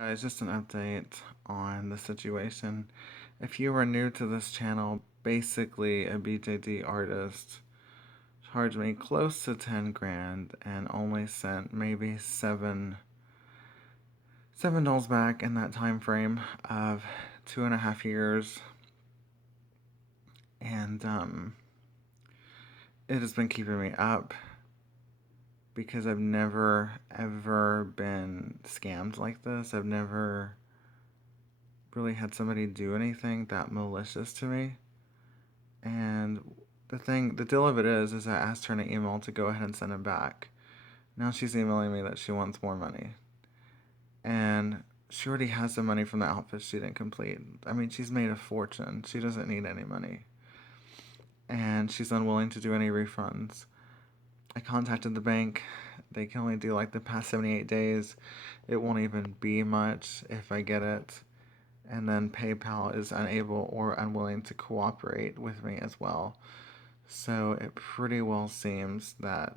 Guys, just an update on the situation. If you are new to this channel, basically a BJD artist charged me close to 10 grand and only sent maybe seven dolls back in that time frame of 2.5 years. And it has been keeping me up because I've never ever been scammed like this. I've never really had somebody do anything that malicious to me. And the deal of it is I asked her in an email to go ahead and send it back. Now she's emailing me that she wants more money. And she already has the money from the outfit she didn't complete. I mean, she's made a fortune. She doesn't need any money. And she's unwilling to do any refunds. I contacted the bank. They can only do like the past 78 days. It won't even be much if I get it. And then PayPal is unable or unwilling to cooperate with me as well. So it pretty well seems that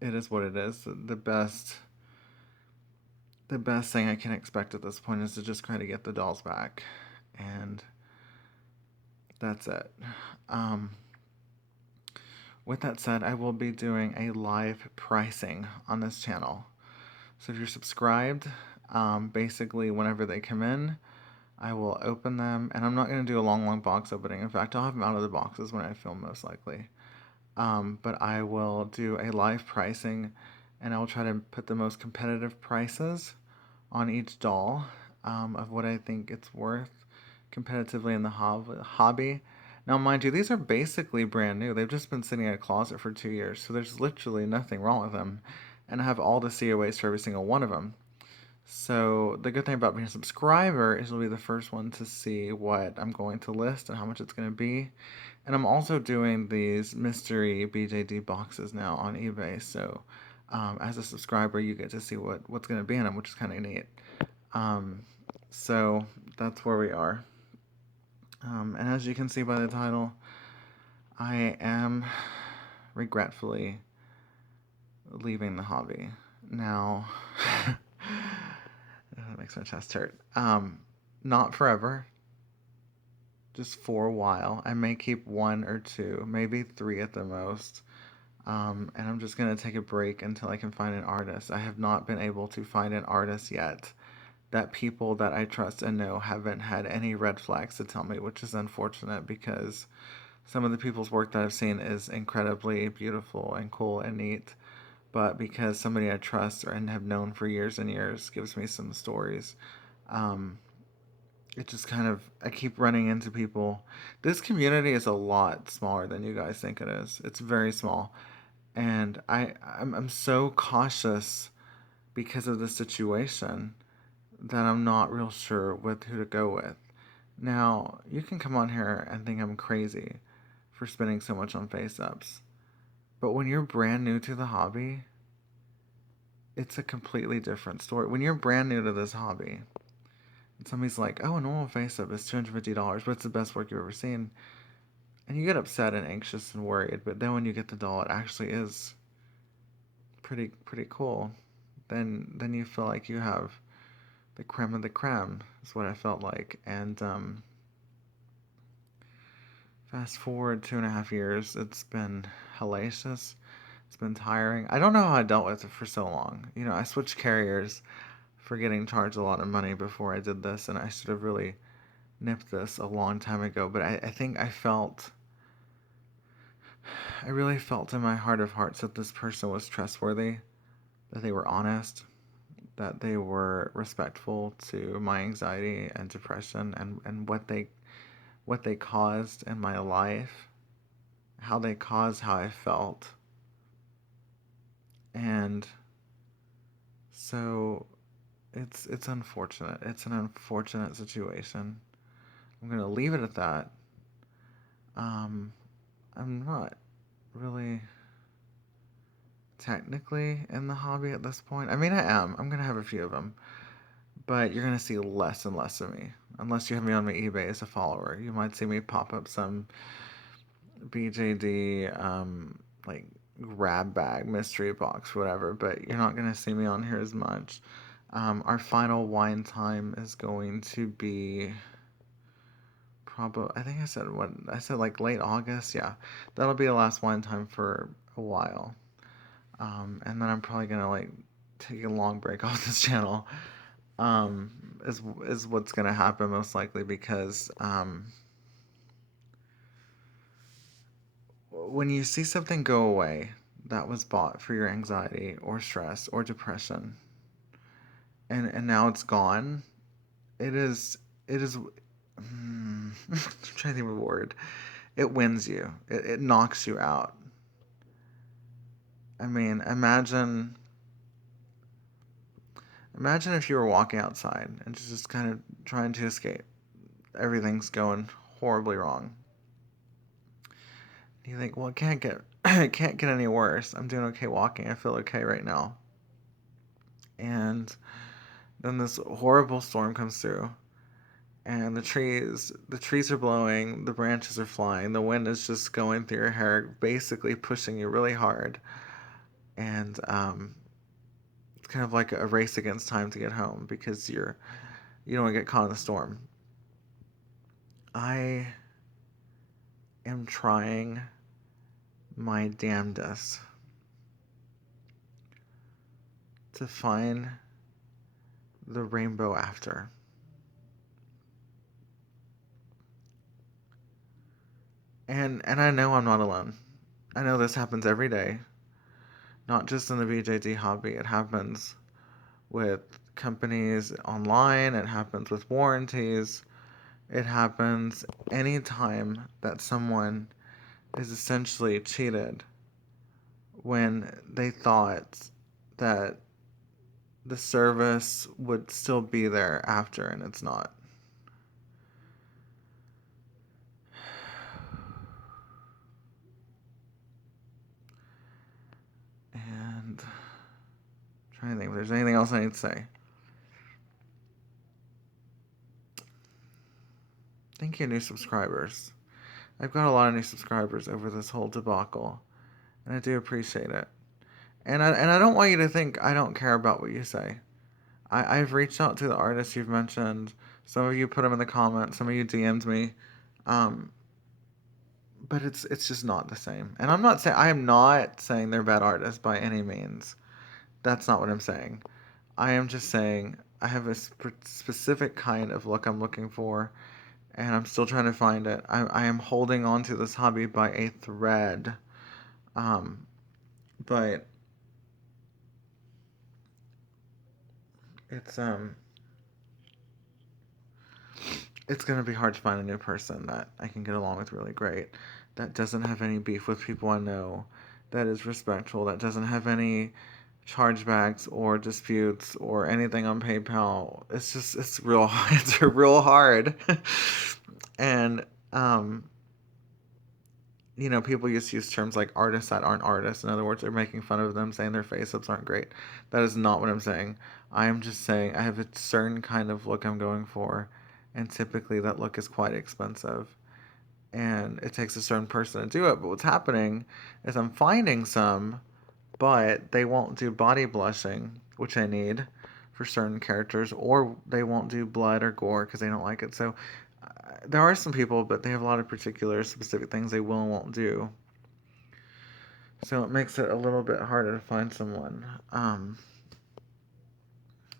it is what it is. The best thing I can expect at this point is to just try to get the dolls back, and that's it. Um, with that said, I will be doing a live pricing on this channel. So if you're subscribed, basically whenever they come in, I will open them, and I'm not going to do a long box opening. In fact, I'll have them out of the boxes when I film, most likely. But I will do a live pricing, and I will try to put the most competitive prices on each doll, of what I think it's worth competitively in the hobby. Now, mind you, these are basically brand new. They've just been sitting in a closet for 2 years, so there's literally nothing wrong with them. And I have all the COAs for every single one of them. So the good thing about being a subscriber is you'll be the first one to see what I'm going to list and how much it's going to be. And I'm also doing these mystery BJD boxes now on eBay. So as a subscriber, you get to see what's going to be in them, which is kind of neat. Um, so that's where we are. And as you can see by the title, I am regretfully leaving the hobby. Now, that makes my chest hurt. Not forever, just for a while. I may keep one or two, maybe three at the most. And I'm just going to take a break until I can find an artist. I have not been able to find an artist yet that people that I trust and know haven't had any red flags to tell me, which is unfortunate because some of the people's work that I've seen is incredibly beautiful and cool and neat. But because somebody I trust and have known for years and years gives me some stories, um, it just kind of, I keep running into people. This community is a lot smaller than you guys think it is. It's very small. And I'm so cautious because of the situation that I'm not real sure with who to go with. Now, you can come on here and think I'm crazy for spending so much on face ups. But when you're brand new to the hobby, it's a completely different story. When you're brand new to this hobby, and somebody's like, oh, a normal face up is $250, but it's the best work you've ever seen. And you get upset and anxious and worried, but then when you get the doll, it actually is pretty cool. Then you feel like you have the creme of the creme, is what I felt like. And fast forward 2.5 years, it's been hellacious. It's been tiring. I don't know how I dealt with it for so long. You know, I switched carriers for getting charged a lot of money before I did this, and I should have really nipped this a long time ago. But I think I really felt in my heart of hearts that this person was trustworthy, that they were honest, that they were respectful to my anxiety and depression and what they caused in my life, how they caused how I felt. And so it's unfortunate. It's an unfortunate situation. I'm gonna leave it at that. Um, I'm not really technically in the hobby at this point. I mean, I am. I'm gonna have a few of them, but you're gonna see less and less of me unless you have me on my eBay as a follower. You might see me pop up some BJD, like grab bag mystery box, whatever. But you're not gonna see me on here as much. Our final wine time is going to be probably, I think I said what I said, like late August. Yeah, that'll be the last wine time for a while. And then I'm probably gonna like take a long break off this channel. Um, is what's gonna happen most likely because when you see something go away that was bought for your anxiety or stress or depression, and now it's gone, it is I'm trying to think of a word. It wins you. It knocks you out. I mean, imagine if you were walking outside and just kind of trying to escape. Everything's going horribly wrong. You think, well, it can't get it can't get any worse. I'm doing okay walking. I feel okay right now. And then this horrible storm comes through, and the trees are blowing, the branches are flying, the wind is just going through your hair, basically pushing you really hard. And it's kind of like a race against time to get home because you don't want to get caught in the storm. I am trying my damnedest to find the rainbow after. And I know I'm not alone. I know this happens every day, not just in the BJD hobby. It happens with companies online, it happens with warranties, it happens anytime that someone is essentially cheated when they thought that the service would still be there after and it's not. And I'm trying to think if there's anything else I need to say. Thank you, new subscribers. I've got a lot of new subscribers over this whole debacle, and I do appreciate it. And I don't want you to think I don't care about what you say. I've reached out to the artists you've mentioned. Some of you put them in the comments. Some of you DM'd me. Um, but it's just not the same. And I am not saying they're bad artists by any means. That's not what I'm saying. I am just saying I have a specific kind of look I'm looking for, and I'm still trying to find it. I am holding on to this hobby by a thread. Um, but it's um it's gonna be hard to find a new person that I can get along with really great, that doesn't have any beef with people I know, that is respectful, that doesn't have any chargebacks or disputes or anything on PayPal. It's real it's real hard. And people used to use terms like artists that aren't artists. In other words, they're making fun of them, saying their face-ups aren't great. That is not what I'm saying. I am just saying I have a certain kind of look I'm going for, and typically that look is quite expensive. And it takes a certain person to do it. But what's happening is I'm finding some, but they won't do body blushing, which I need for certain characters, or they won't do blood or gore because they don't like it. So there are some people, but they have a lot of particular specific things they will and won't do. So it makes it a little bit harder to find someone.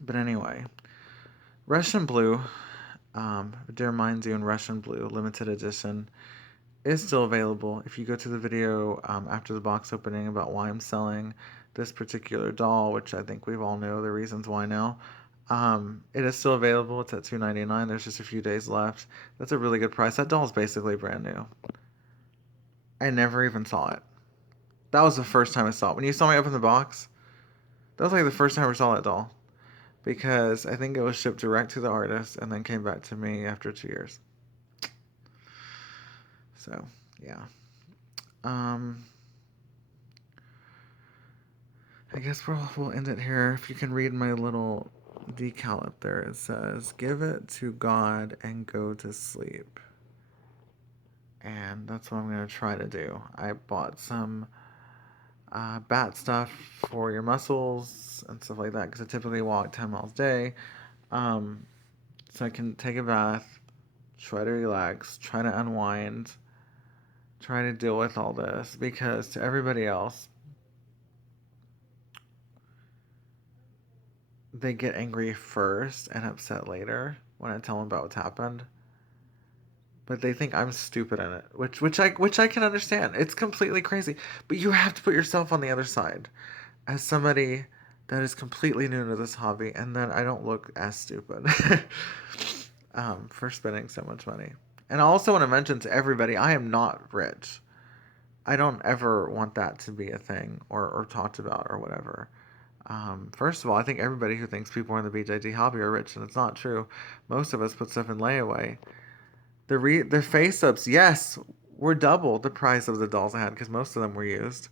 But anyway, Russian Blue, Dear Mind You in Russian Blue limited edition is still available. If you go to the video after the box opening about why I'm selling this particular doll, which I think we've all know the reasons why now, it is still available. It's at $2.99. There's just a few days left. That's a really good price. That doll is basically brand new. I never even saw it. That was the first time I saw it. When you saw me open the box, that was like the first time I ever saw that doll. Because I think it was shipped direct to the artist and then came back to me after 2 years. So, yeah. Um, I guess we'll end it here. If you can read my little decal up there, it says, "Give it to God and go to sleep." And that's what I'm going to try to do. I bought some bat stuff for your muscles and stuff like that because I typically walk 10 miles a day. Um, so I can take a bath, try to relax, try to unwind, try to deal with all this because to everybody else, they get angry first and upset later when I tell them about what's happened. But they think I'm stupid in it, which I can understand. It's completely crazy. But you have to put yourself on the other side as somebody that is completely new to this hobby, and then I don't look as stupid for spending so much money. And I also want to mention to everybody, I am not rich. I don't ever want that to be a thing or talked about or whatever. First of all, I think everybody who thinks people in the BJD hobby are rich, and it's not true. Most of us put stuff in layaway. The face ups, yes, were double the price of the dolls I had because most of them were used.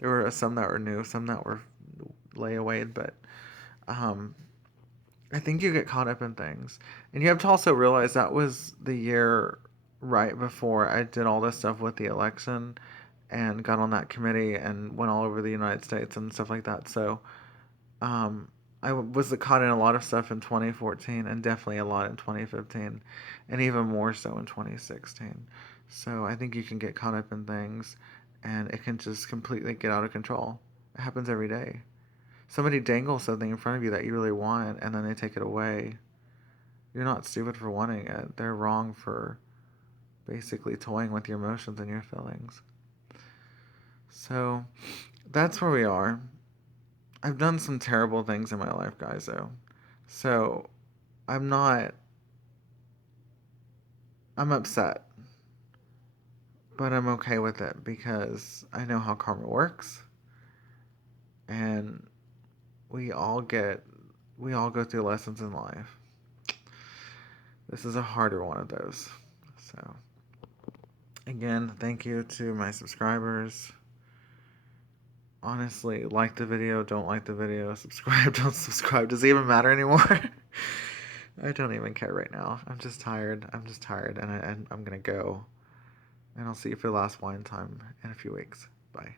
There were some that were new, some that were layaway, but um, I think you get caught up in things, and you have to also realize that was the year right before I did all this stuff with the election and got on that committee and went all over the United States and stuff like that. So um, I was caught in a lot of stuff in 2014 and definitely a lot in 2015 and even more so in 2016. So I think you can get caught up in things and it can just completely get out of control. It happens every day. Somebody dangles something in front of you that you really want and then they take it away. You're not stupid for wanting it. They're wrong for basically toying with your emotions and your feelings. So that's where we are. I've done some terrible things in my life, guys, though. So I'm not, I'm upset, but I'm okay with it because I know how karma works and we all get, we all go through lessons in life. This is a harder one of those. So, again, thank you to my subscribers. Honestly, like the video, don't like the video, subscribe, don't subscribe. Does it even matter anymore? I don't even care right now. I'm just tired. I'm just tired, and I'm gonna go. And I'll see you for the last wine time in a few weeks. Bye.